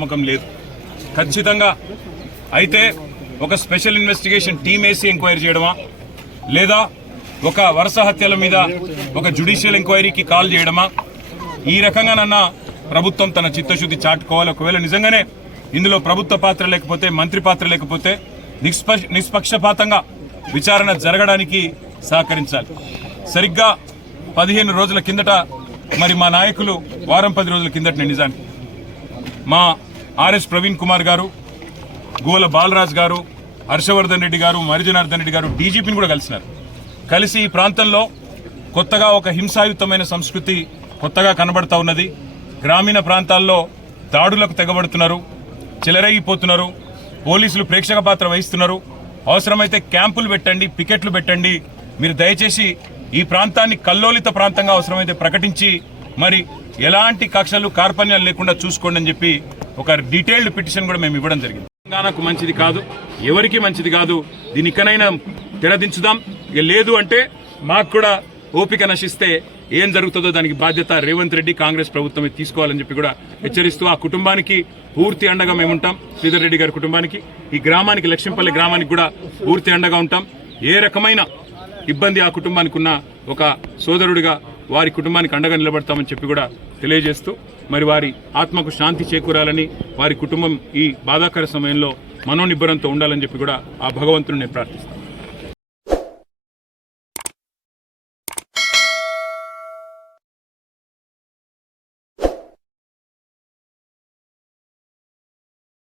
నమ్మకం లేదు. ఖచ్చితంగా అయితే ఒక స్పెషల్ ఇన్వెస్టిగేషన్ టీమ్ వేసి ఎంక్వైరీ చేయడమా? లేదా ఒక వరుస హత్యల మీద ఒక జ్యుడిషియల్ ఎంక్వైరీకి కాల్ చేయడమా? ఈ రకంగా నన్న ప్రభుత్వం తన చిత్తశుద్ధి చాటుకోవాలి. ఒకవేళ నిజంగానే ఇందులో ప్రభుత్వ పాత్ర లేకపోతే మంత్రి పాత్ర లేకపోతే నిష్పక్షపాతంగా విచారణ జరగడానికి సహకరించాలి. సరిగ్గా పదిహేను రోజుల కిందట మరి మా నాయకులు వారం పది రోజుల కిందట నిజానికి. మా ఆర్ఎస్ ప్రవీణ్ కుమార్ గారు గోల బాలరాజ్ గారు హర్షవర్ధన్ రెడ్డి గారు మరిజనార్దన్ రెడ్డి గారు డీజీపీని కూడా కలిసినారు. కలిసి ఈ ప్రాంతంలో కొత్తగా ఒక హింసాయుతమైన సంస్కృతి కొత్తగా కనబడతా ఉన్నది. గ్రామీణ ప్రాంతాల్లో దాడులకు తెగబడుతున్నారు చెలరేగిపోతున్నారు పోలీసులు ప్రేక్షక పాత్ర వహిస్తున్నారు. అవసరమైతే క్యాంపులు పెట్టండి పికెట్లు పెట్టండి. మీరు దయచేసి ఈ ప్రాంతాన్ని కల్లోలిత ప్రాంతంగా అవసరమైతే ప్రకటించి మరి ఎలాంటి కక్షలు కార్పణ్యాలు లేకుండా చూసుకోండి అని చెప్పి ఒక డీటెయిల్డ్ పిటిషన్ కూడా మేము ఇవ్వడం జరిగింది. తెలంగాణకు మంచిది కాదు ఎవరికి మంచిది కాదు దీని ఇకనైనా తెరదించుదాం ఇక లేదు అంటే మాకు కూడా ఓపిక నశిస్తే ఏం జరుగుతుందో దానికి బాధ్యత రేవంత్ రెడ్డి కాంగ్రెస్ ప్రభుత్వమే తీసుకోవాలని చెప్పి కూడా హెచ్చరిస్తూ ఆ కుటుంబానికి పూర్తి అండగా మేము ఉంటాం. శ్రీధర్ రెడ్డి గారి కుటుంబానికి ఈ గ్రామానికి లక్ష్మీపల్లి గ్రామానికి కూడా పూర్తి అండగా ఉంటాం. ఏ రకమైన ఇబ్బంది ఆ కుటుంబానికి ఉన్న ఒక సోదరుడిగా వారి కుటుంబానికి అండగా నిలబడతామని చెప్పి కూడా తెలియజేస్తూ మరి వారి ఆత్మకు శాంతి చేకూరాలని వారి కుటుంబం ఈ బాధాకర సమయంలో మనోనిబ్బరంతో ఉండాలని చెప్పి కూడా ఆ భగవంతుని నేను ప్రార్థిస్తాను.